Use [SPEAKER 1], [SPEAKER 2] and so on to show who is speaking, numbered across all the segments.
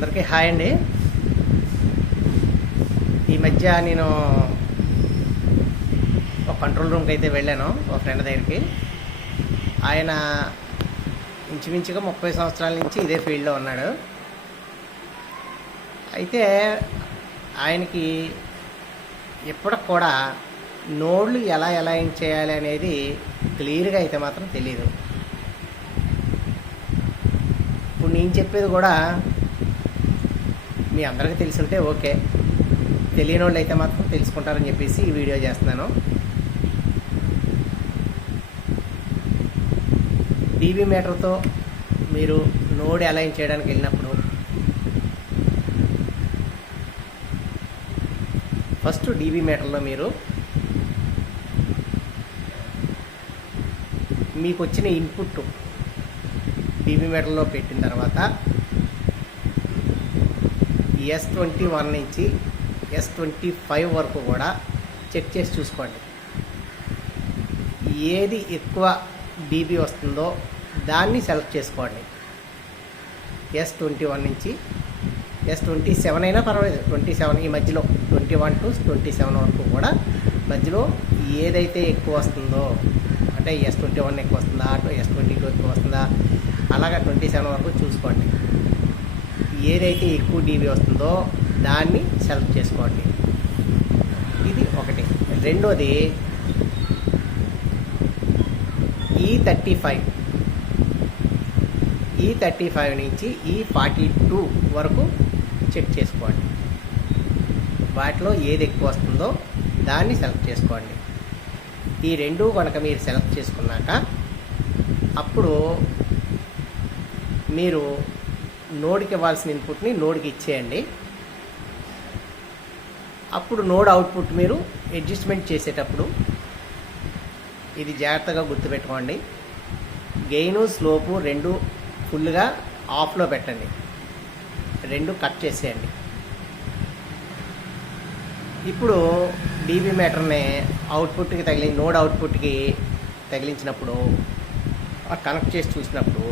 [SPEAKER 1] అందరికీ హాయ్ అండి. ఈ మధ్య నేను ఒక కంట్రోల్ రూమ్కి అయితే వెళ్ళాను ఒక ఫ్రెండ్ దగ్గరికి. ఆయన ఇంచుమించుగా ముప్పై సంవత్సరాల నుంచి ఇదే ఫీల్డ్లో ఉన్నాడు. అయితే ఆయనకి ఎప్పటికి కూడా నోళ్ళు ఎలా ఎలా చేయాలి అనేది క్లియర్గా అయితే మాత్రం తెలియదు ఇప్పుడు నేను చెప్పేది కూడా మీ అందరికీ తెలుసుంటే ఓకే. తెలియని వాళ్ళు అయితే మాత్రం తెలుసుకుంటారని చెప్పేసి ఈ వీడియో చేస్తున్నాను. డీబీ మీటర్తో మీరు నోడ్ అలైన్ చేయడానికి వెళ్ళినప్పుడు ఫస్ట్ డీబీ మీటర్లో మీరు మీకు వచ్చిన ఇన్పుట్ డీబీ మీటర్లో పెట్టిన తర్వాత ఎస్ ట్వంటీ వన్ నుంచి ఎస్ ట్వంటీ ఫైవ్ వరకు కూడా చెక్ చేసి చూసుకోండి. ఏది ఎక్కువ డీబీ వస్తుందో దాన్ని సెలెక్ట్ చేసుకోండి. ఎస్ ట్వంటీ వన్ నుంచి ఎస్ ట్వంటీ సెవెన్ అయినా పర్వాలేదు. ట్వంటీ సెవెన్ ఈ మధ్యలో twenty one to twenty seven వరకు కూడా మధ్యలో ఏదైతే ఎక్కువ వస్తుందో అంటే ఎస్ ట్వంటీ వన్ ఎక్కువ వస్తుందా ఎస్ ట్వంటీ టూ ఎక్కువ వస్తుందా అలాగా ట్వంటీ సెవెన్ వరకు చూసుకోండి. ఏదైతే ఎక్కువ డీబీ వస్తుందో దాన్ని సెలెక్ట్ చేసుకోండి. ఇది ఒకటి. రెండోది E thirty five E thirty five నుంచి ఈ ఫార్టీ టూ వరకు చెక్ చేసుకోండి. వాటిలో ఏది ఎక్కువ వస్తుందో దాన్ని సెలెక్ట్ చేసుకోండి. ఈ రెండు కనుక మీరు సెలెక్ట్ చేసుకున్నాక అప్పుడు మీరు నోడ్కి ఇవ్వాల్సిన ఇన్పుట్ని నోడ్కి ఇచ్చేయండి. అప్పుడు నోడ్ అవుట్పుట్ మీరు అడ్జస్ట్మెంట్ చేసేటప్పుడు ఇది జాగ్రత్తగా గుర్తుపెట్టుకోండి. గెయిన్ స్లోపు రెండు ఫుల్గా ఆఫ్లో పెట్టండి. రెండు కట్ చేసేయండి. ఇప్పుడు డీబీ మీటర్ని అవుట్పుట్కి తగిలి నోడ్ అవుట్పుట్కి తగిలించినప్పుడు కనెక్ట్ చేసి చూసినప్పుడు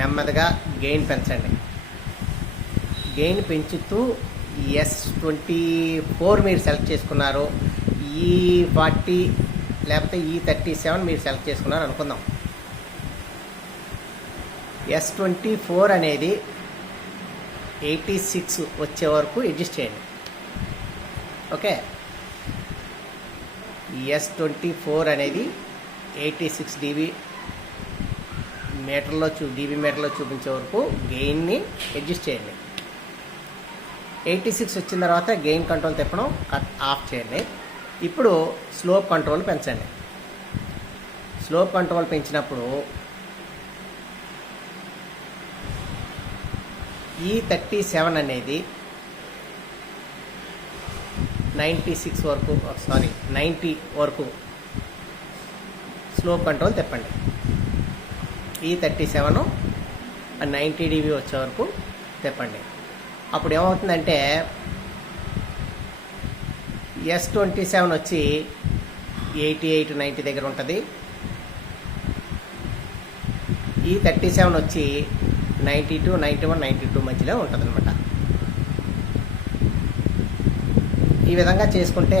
[SPEAKER 1] నెమ్మదిగా గెయిన్ పెంచండి. గెయిన్ పెంచుతూ ఎస్ ట్వంటీ ఫోర్ మీరు సెలెక్ట్ చేసుకున్నారు. E ఈ ఫార్టీ లేకపోతే ఈ థర్టీ సెవెన్ మీరు సెలెక్ట్ చేసుకున్నారు అనుకుందాం. ఎస్ ట్వంటీ ఫోర్ అనేది ఎయిటీ సిక్స్ వచ్చే వరకు అడ్జస్ట్ చేయండి. ఓకే ఎస్ ట్వంటీ ఫోర్ అనేది ఎయిటీ సిక్స్ డీబీ మీటర్లో చూ డీబీ మీటర్లో చూపించే వరకు గెయిన్ని అడ్జస్ట్ చేయండి. ఎయిటీ సిక్స్ వచ్చిన తర్వాత గెయిన్ కంట్రోల్ తిప్పడం కట్ ఆఫ్ చేయండి. ఇప్పుడు స్లోప్ కంట్రోల్ పెంచండి. స్లోప్ కంట్రోల్ పెంచినప్పుడు ఈ థర్టీ సెవెన్ అనేది నైంటీ సిక్స్ వరకు సారీ నైంటీ వరకు స్లోప్ కంట్రోల్ తెప్పండి. ఈ థర్టీ సెవెన్ నైంటీ డీబీ వచ్చే వరకు తెప్పండి. అప్పుడు ఏమవుతుందంటే ఎస్ ట్వంటీ సెవెన్ వచ్చి ఎయిటీ ఎయిట్ నైంటీ దగ్గర ఉంటుంది. ఈ థర్టీ సెవెన్ వచ్చి ninety two ninety one ninety two మధ్యలో ఉంటుంది అనమాట ఈ విధంగా చేసుకుంటే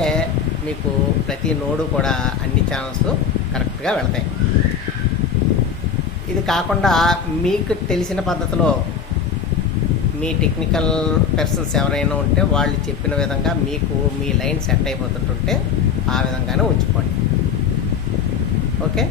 [SPEAKER 1] మీకు ప్రతి నోడు కూడా అన్ని ఛానల్స్ కరెక్ట్గా వెళతాయి. కాకుండా మీకు తెలిసిన పద్ధతిలో మీ టెక్నికల్ పర్సన్స్ ఎవరైనా ఉంటే వాళ్ళు చెప్పిన విధంగా మీకు మీ లైన్ సెట్ అయిపోతుంటుంటే ఆ విధంగానే ఉంచుకోండి. ఓకే?